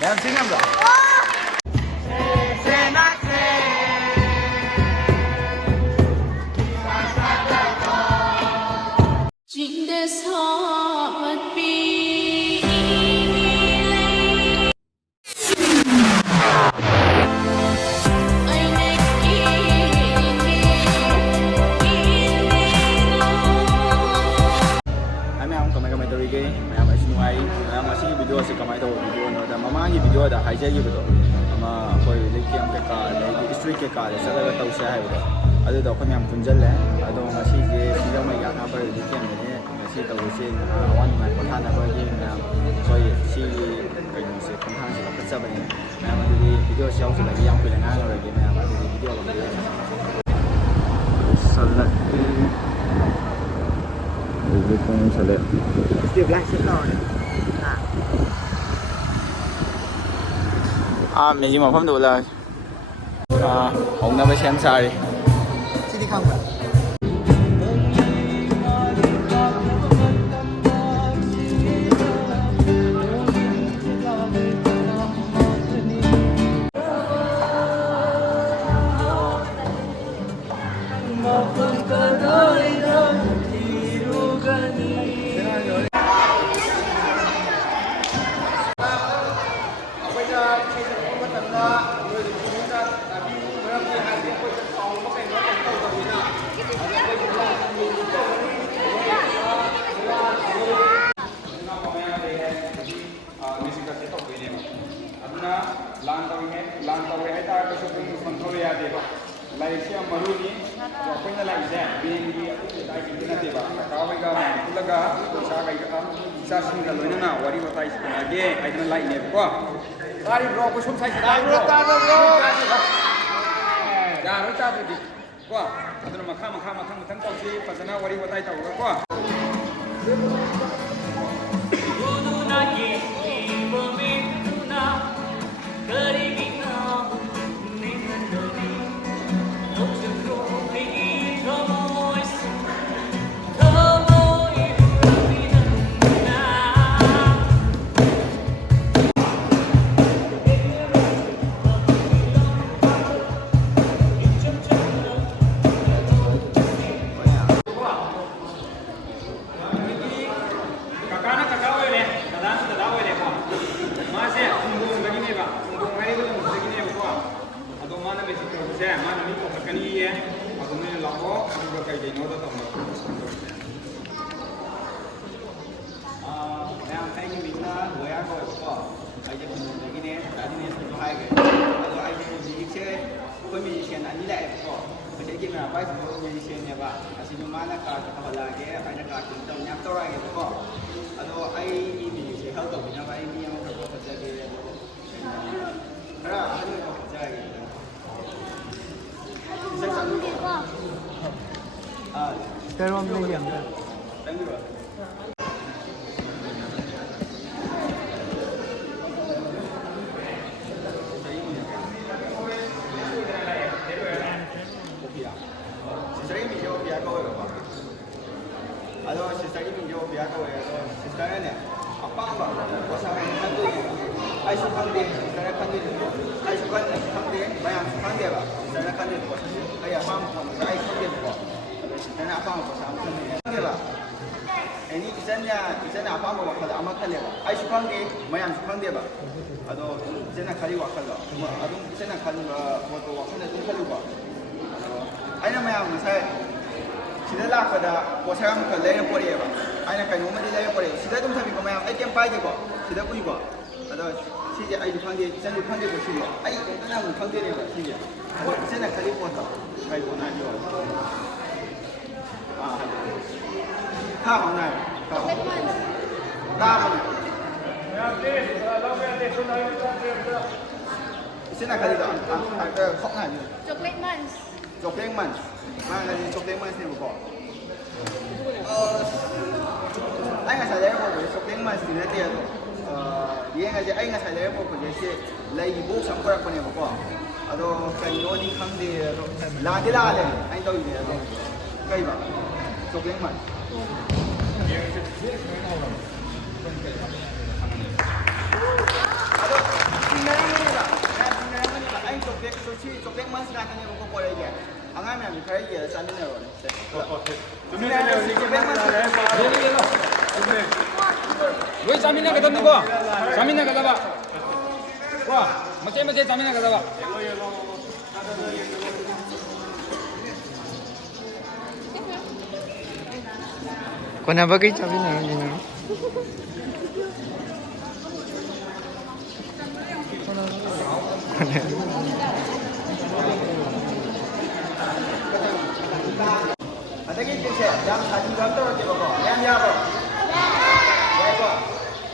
ꯃꯌꯥꯝ ꯆꯤꯡꯉꯝꯕ꯭ꯔꯣ ꯚꯤꯗꯤꯑꯣꯁꯤ ꯀꯃꯥꯏꯅ ꯇꯧꯕ ꯚꯤꯗꯤꯑꯣꯅꯣꯗ ꯃꯃꯥꯡꯒꯤ ꯚꯤꯗꯤꯑꯣꯗ ꯍꯥꯏꯖꯈꯤꯕꯗꯣ ꯑꯃ ꯑꯩꯈꯣꯏ ꯂꯩꯀꯦꯝ ꯀꯩꯀꯥ ꯑꯗꯩꯗꯤ ꯏꯁꯇ꯭ꯔꯤꯠ ꯀꯩꯀꯥꯗ ꯆꯠꯂꯒ ꯇꯧꯁꯦ ꯍꯥꯏꯕꯗꯣ ꯑꯗꯨꯗꯣ ꯑꯩꯈꯣꯏ ꯃꯌꯥꯝ ꯄꯨꯟꯁꯤꯜꯂꯦ ꯑꯗꯣ ꯉꯁꯤꯁꯦ ꯁꯤꯡꯖꯃꯩꯒꯤ ꯑꯅꯥꯕ ꯂꯩꯀꯦꯝꯗꯅꯦ ꯉꯁꯤ ꯇꯧꯔꯤꯁꯦ ꯑꯋꯥ ꯅꯨꯡꯉꯥꯏ ꯄꯣꯊꯥꯅꯕꯒꯤ ꯃꯌꯥꯝ ꯑꯩꯈꯣꯏ ꯁꯤꯒꯤ ꯀꯩꯅꯣꯁꯦ ꯈꯣꯡꯊꯥꯡꯁꯦ ꯂꯧꯈꯠꯆꯕꯅꯦ ꯃꯌꯥꯝ ꯑꯗꯨꯗꯤ ꯚꯤꯗꯤꯑꯣꯁꯤ ꯌꯥꯎꯁꯤꯜꯂꯒ ꯌꯥꯝ ꯀꯨꯏꯅ ꯉꯥꯡꯉꯔꯣꯏꯒꯦ ꯃꯌꯥꯝ ꯑꯗꯨꯗꯤ ꯚꯤꯗꯤꯑꯣ ꯃꯦꯖꯤꯛ ꯃꯐꯝꯗ ꯎꯠꯂꯛꯑꯒꯦ ꯍꯧꯅꯕ ꯁꯦꯝ ꯁꯥꯔꯤ ꯁꯤꯗꯤ ꯈꯪꯕ꯭ꯔꯥ ꯂꯥꯟ ꯇꯧꯔꯦ ꯍꯥꯏꯇꯥꯔꯒꯁꯨ ꯑꯩꯈꯣꯏꯒꯤ ꯄꯪꯊꯧ ꯌꯥꯗꯦꯕ ꯂꯥꯏꯔꯤꯛꯁꯦ ꯌꯥꯝ ꯃꯔꯨꯅꯤ ꯑꯗꯣ ꯑꯩꯈꯣꯏꯅ ꯂꯥꯛꯏꯁꯦ ꯕꯦꯡꯒꯤ ꯑꯗꯥꯏꯒꯤ ꯅꯠꯇꯦꯕ ꯀꯀꯥ ꯍꯣꯏꯒ ꯃꯌꯥꯝ ꯄꯨꯜꯂꯒ ꯏꯆꯥꯁꯤꯡꯒ ꯂꯣꯏꯅꯅ ꯋꯥꯔꯤ ꯋꯥꯇꯥꯏ ꯁꯥꯟꯅꯒꯦ ꯍꯥꯏꯗꯅ ꯂꯥꯛꯏꯅꯦꯕꯀꯣ ꯇꯥꯔꯤꯕ꯭ꯔꯣ ꯑꯩꯈꯣꯏ ꯁꯣꯝ ꯁꯥꯏꯁꯦ ꯇꯥꯔꯤꯕ꯭ꯔꯣ ꯌꯥꯔꯣꯏ ꯇꯥꯗ꯭ꯔꯗꯤ ꯀꯣ ꯑꯗꯨꯅ ꯃꯊꯪ ꯇꯧꯁꯤ ꯐꯖꯅ ꯋꯥꯔꯤ ꯋꯥꯇꯥꯏ ꯇꯧꯔꯒ ꯀꯣ माना मी कोखकनी है अदुने लाओ अदुगा कई देनोदा तमो मैम थैंक यू मिना होया को को आइजे मुंदगिने दादिने सो हाइगे अदो आइजे म्यूजिक से कोई म्यूजिशियन अनि लाए को मदेगी मै बाइस म्यूजिशियन ने बा असिनु माना का हलागे आइना का तो न्याप तोरागे को अदो आई म्यूजिक से हेल्प तो बिना भाई मी हम को बच्चे खरा हनु को बच्चे Pero ang million. 이제는 아빠하고 와카다 아마 칼레바 아이슈 관계 마양 관계바 아도 이제는 가리 와카다 아도 이제는 가리가 뭐도 와카네 좀 칼리고 아이나 마양 무사히 시대라카다 보상을 그 내려 버려봐 아이나 그 요만이 내려 버려 시대 좀 타비고 마양 아이템 빠지고 시대 꾸이고 아도 시제 아이슈 관계 이제는 관계 보시고 아이 그냥 관계를 봐 시제 이제는 가리 보다 가리고 나죠 하 하나요 Sini kali tu, ada kok ngan? Chocolate munch. Chocolate munch. Mana ni chocolate munch ni bukan? Ai ngan saya buat chocolate munch ni nanti tu. Dia ngaji ai ngan saya buat jadi lagi buku sampai apa ni bukan? Aduh, kayu ni kang dia, lagi lagi, ai tahu dia tu. Kayu apa? Chocolate munch. Aduh. များများပြီးခရိုက်ကြီးစာမင်းနဲ့တော့လေ准备来来吧。왜 자민아 가다 봐. 자민아 가다 봐. 와, 맞지 자민아 가다 봐. Kau nak bagi cabai nak ni nak. 어떻게 이제 양 사진 좀 떨어져 보고 양야고 야고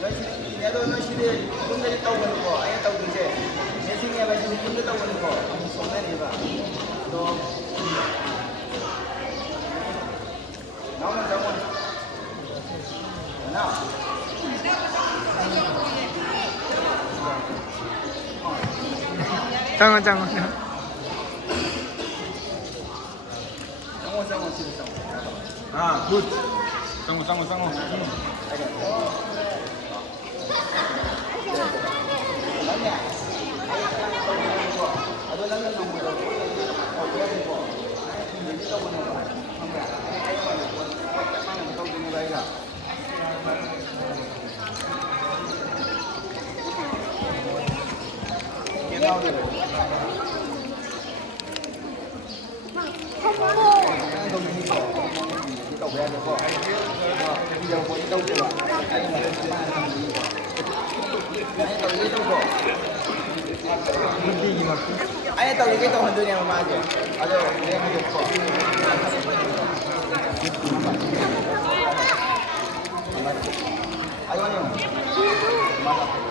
너시 내도 너시들 분들이 떠오르는 거 아예 떠오르는 이제 내 생에 가지고 분들 떠오르는 거 아무 소문이 봐. 또 나오는 장원 나 Jangan. 장원 지금 장원 아, 굿. 쌍호. 아예 또 이게 또 흔들냐 맞아. 아주 내가 좋고. 아이고 아니요. 맞아.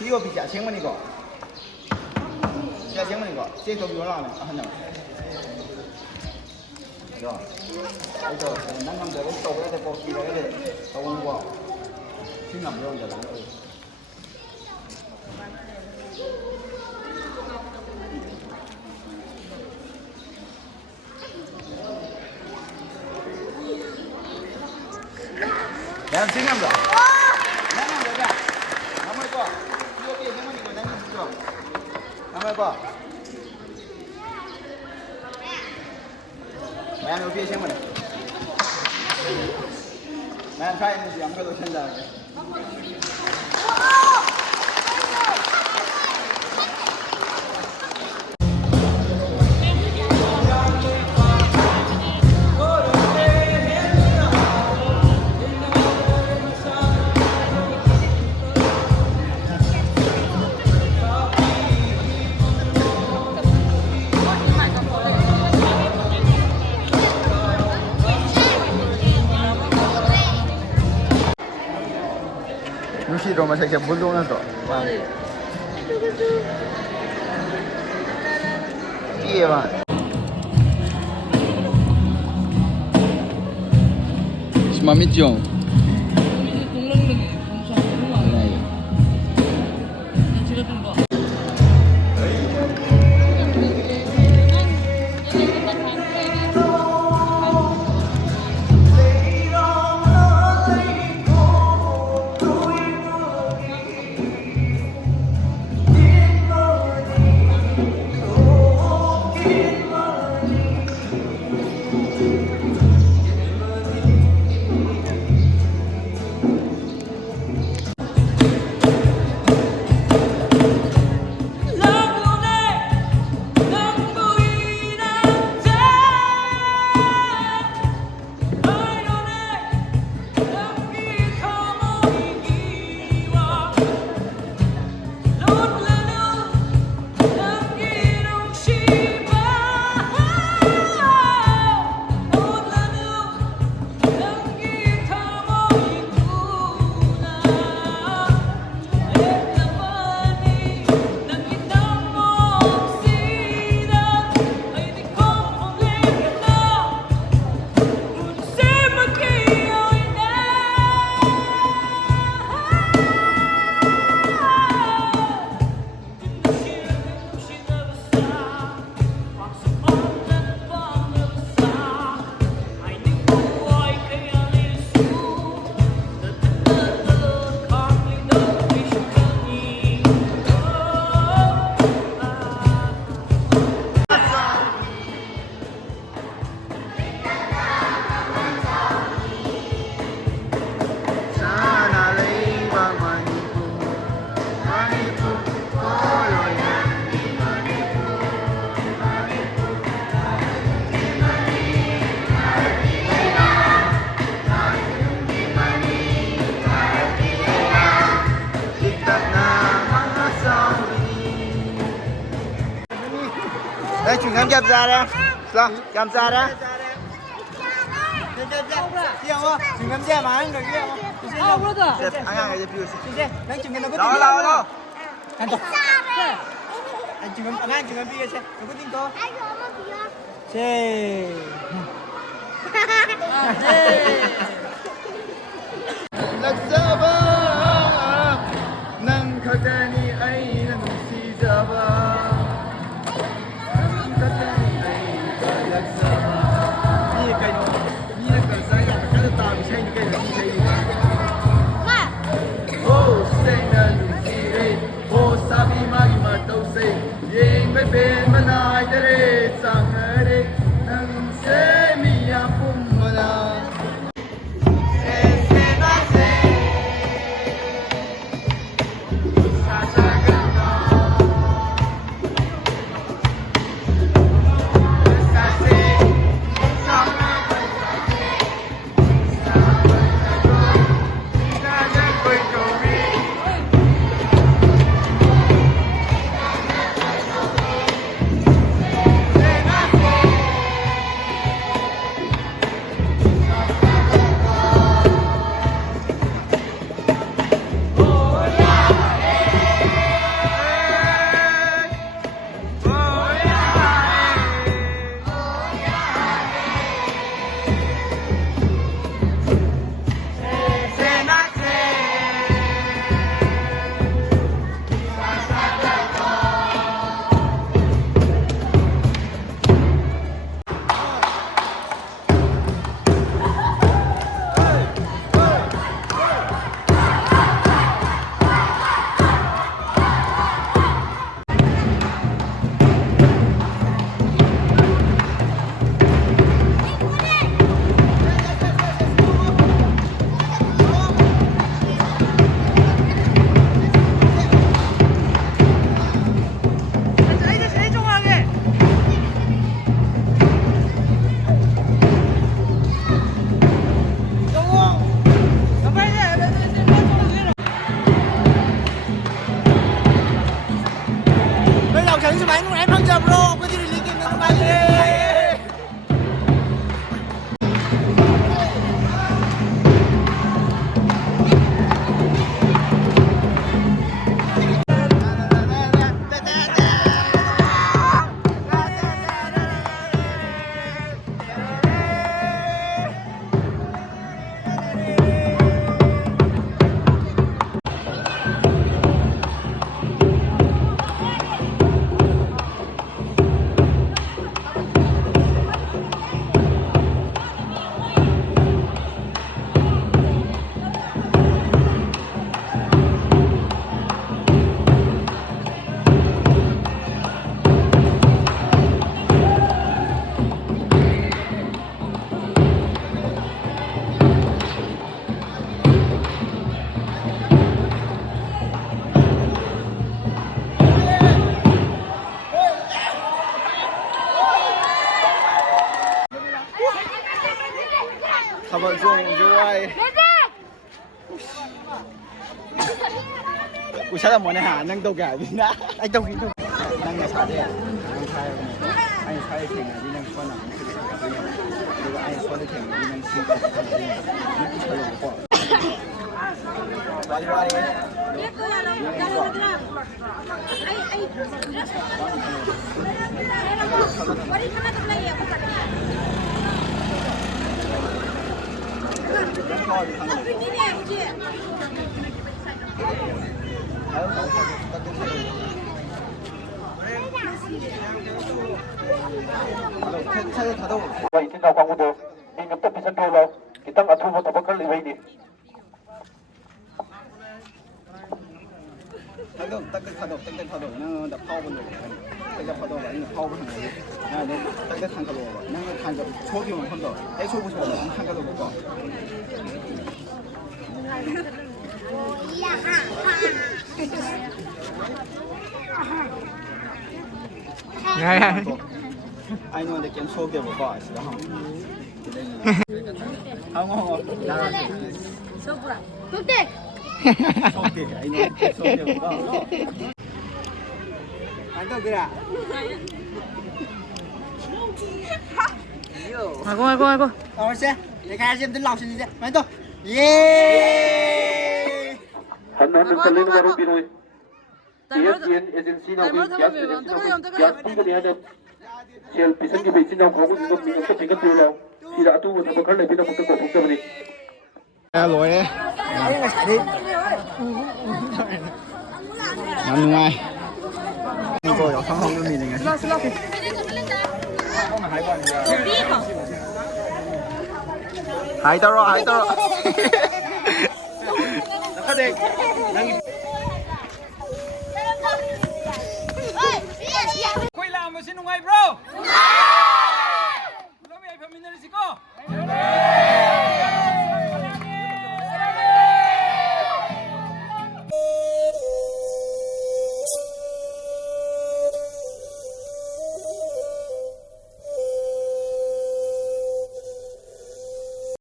이거 비자 생문이고 비자 생문이고 제도 비올라가면 하나 이거 이거 난감대로 또 해야 되고 이거 해야 돼 또 오는 거 신남 배운다 난 생각나 나는 여자 남을 거 이렇게 생문이고 나는 진짜 남을 거 난 여기 생문이 난 사이는지 양배도 생각하게 루시로 막 이렇게 물 오면서 뒤에만 맘이죠? ngắm chậm ra đó. Sao? Chậm ra đó. Siang 중간 제 많은 거 이게 안gang 이제 비우시 이제 난 중간 거 나와 안도 안 중간 안gang 중간 비우시 누구 띵거 제 락사바 난 가다니 아이는 시자바 난 가다니 아이가 락사바 이 가요 bên mà nói để sang ở đây nâng sẽ mi ya pum mà na 가만 좀 좋아해. Ủa sao là món này hả? Nâng tàu cả đi đã. Anh tàu kính tàu. Nâng nhà xả thế à? Anh sai rồi. Anh sai thì đi nâng con nào. Rồi anh sai thì đi nâng xin con. Nó cứ chơi quá. Vào đi vào đi. Vậy xin chào quang quân đường, đi ngắm tập sân đô lâu, thì tăng ở thu một tập các lì đi. 딱딱 파도 나는 다 파고 본다. 딱딱 파도 아니면 파고 하는 거지. 야, 너 딱딱한 걸로 봐. 나는 한 거, 초기만 한다. 애 초보 초보 한 거도 못 봐. 아니 근데 걘 초기 못 봐. 지금 항어 나 Sobra. Tutek. 초기 아니 초기 못 봐. 안도 그래. Aiko, aiko, aiko. Rồi để khai xem tính lọc xin đi. Mấy tôi. Yeah. Han kalin maro Pinoy. ESPN agency na ko gas gas pun ni hana sel pisan ki besin na ko ko ni ko pinga tu lao sira atu wo thab khal le bi na ko ko phuk ta bani Lỗi đấy. Nằm ngoài. Rồi ở không luôn mình này. Hãy tao rồi, hãy tao rồi. Quay làm mà xin ngay bro.